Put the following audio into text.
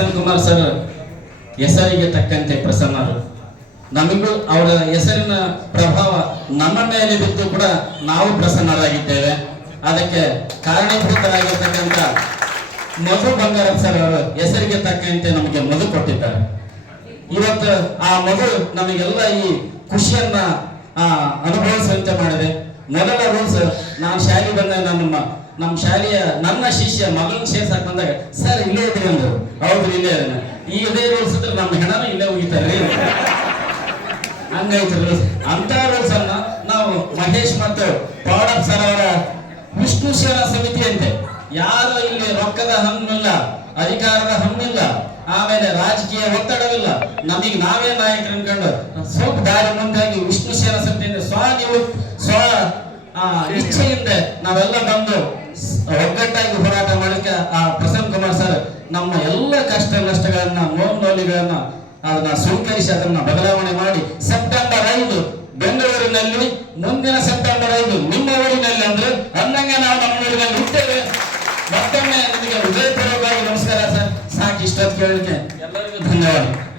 Prasanna Kumar sir, ಹೆಸರಿಗೆ ತಕ್ಕಂತೆ ಪ್ರಸನ್ನರು ನಮಗೂ ಅವರ ಹೆಸರಿನ ಪ್ರಭಾವ ನಮ್ಮ ಮೇಲೆ ಬಿದ್ದು ಕೂಡ ನಾವು ಪ್ರಸನ್ನರಾಗಿದ್ದೇವೆ. ಅದಕ್ಕೆ ಕಾರಣೀಭೂತರಾಗಿರ್ತಕ್ಕಂಥ ಮಧು ಬಂಗಾರಪ್ಪ ಸರ್ ಅವರು ಹೆಸರಿಗೆ ತಕ್ಕಂತೆ ನಮಗೆ ಮಧು ಕೊಟ್ಟಿದ್ದಾರೆ. ಇವತ್ತು ಆ ಮಧು ನಮಗೆಲ್ಲ ಈ ಖುಷಿಯನ್ನ ಅನುಭವಿಸುವಂತೆ ಮಾಡಿದೆ. ಮೊದಲ ರೂಲ್ಸ್ ನಾನು ಶಾಲೆ ಬಂದ ನಮ್ಮ ನಮ್ಮ ಶಾಲೆಯ ನನ್ನ ಶಿಷ್ಯ ಮಗಳನ್ನ ಸೇರ್ಸಕ್ ಬಂದಾಗ ಸರ್ ಇಲ್ಲೇ ಇದ್ರಿ ಅಂದ್ರು. ಹೌದು ಇಲ್ಲೇ ಈ ಇದೇ ರೂಲ್ಸ್ ಇದ್ರೆ ನಮ್ಮ ಹೆಣನು ಇಲ್ಲೇ ಹೋಗಿತಾರೆ ಹಂಗೈತೆ ರೂಲ್ಸ್ ಅಂತ ರೂಲ್ಸ್ ಅನ್ನ ನಾವು ಮಹೇಶ್ ಮತ್ತು ಪೌಡಪ್ ಸರ್ ಅವರ ವಿಷ್ಣು ಸೇವಾ ಸಮಿತಿ ಅಂತೆ ಯಾರು ಇಲ್ಲಿ ರೊಕ್ಕದ ಹಮ್ಮಿಲ್ಲ ಅಧಿಕಾರದ ಹಮ್ಮಿಲ್ಲ ಆಮೇಲೆ ರಾಜಕೀಯ ಒತ್ತಡವಿಲ್ಲ ನಮಗೆ ನಾವೇ ನಾಯಕರು ಅನ್ಕೊಂಡು ಸ್ವಲ್ಪ ದಾರಿ ಮುಂದಾಗಿ ವಿಷ್ಣು ಸೇವಾ ಸಮಿತಿಯಿಂದ ಸ್ವ ನೀವು ಸ್ವ ಆ, ಇಚ್ಛೆಯಿಂದ ನಾವೆಲ್ಲ ಬಂದು ಒಗ್ಗಟ್ಟಾಗಿ ಹೋರಾಟ ಮಾಡಲಿಕ್ಕೆ, ಆ, ಪ್ರಸನ್ನ ಕುಮಾರ್ ಸರ್ ನಮ್ಮ ಎಲ್ಲ ಕಷ್ಟ ನಷ್ಟಗಳನ್ನ ನೋಲಿಗಳನ್ನ ಅದನ್ನ ಸ್ವೀಕರಿಸಿ ಅದನ್ನ ಬದಲಾವಣೆ ಮಾಡಿ ಸೆಪ್ಟೆಂಬರ್ ಐದು ಬೆಂಗಳೂರಿನಲ್ಲಿ, ಮುಂದಿನ ಸೆಪ್ಟೆಂಬರ್ ಐದು ನಿಮ್ಮ ಊರಿನಲ್ಲಿ ಅಂದ್ರೆ ಅಂದಂಗೆ ನಾವು ನಮ್ಮ ಊರಿನಲ್ಲಿ ಇರ್ತೇವೆ. ಮತ್ತೊಮ್ಮೆ ನಿಮಗೆ ಹೃದಯಪೂರ್ವಕವಾಗಿ ನಮಸ್ಕಾರ ಸರ್. ಸಾಕು ಇಷ್ಟೊತ್ತು ಕೇಳಲಿಕ್ಕೆ. ಎಲ್ಲರಿಗೂ ಧನ್ಯವಾದ.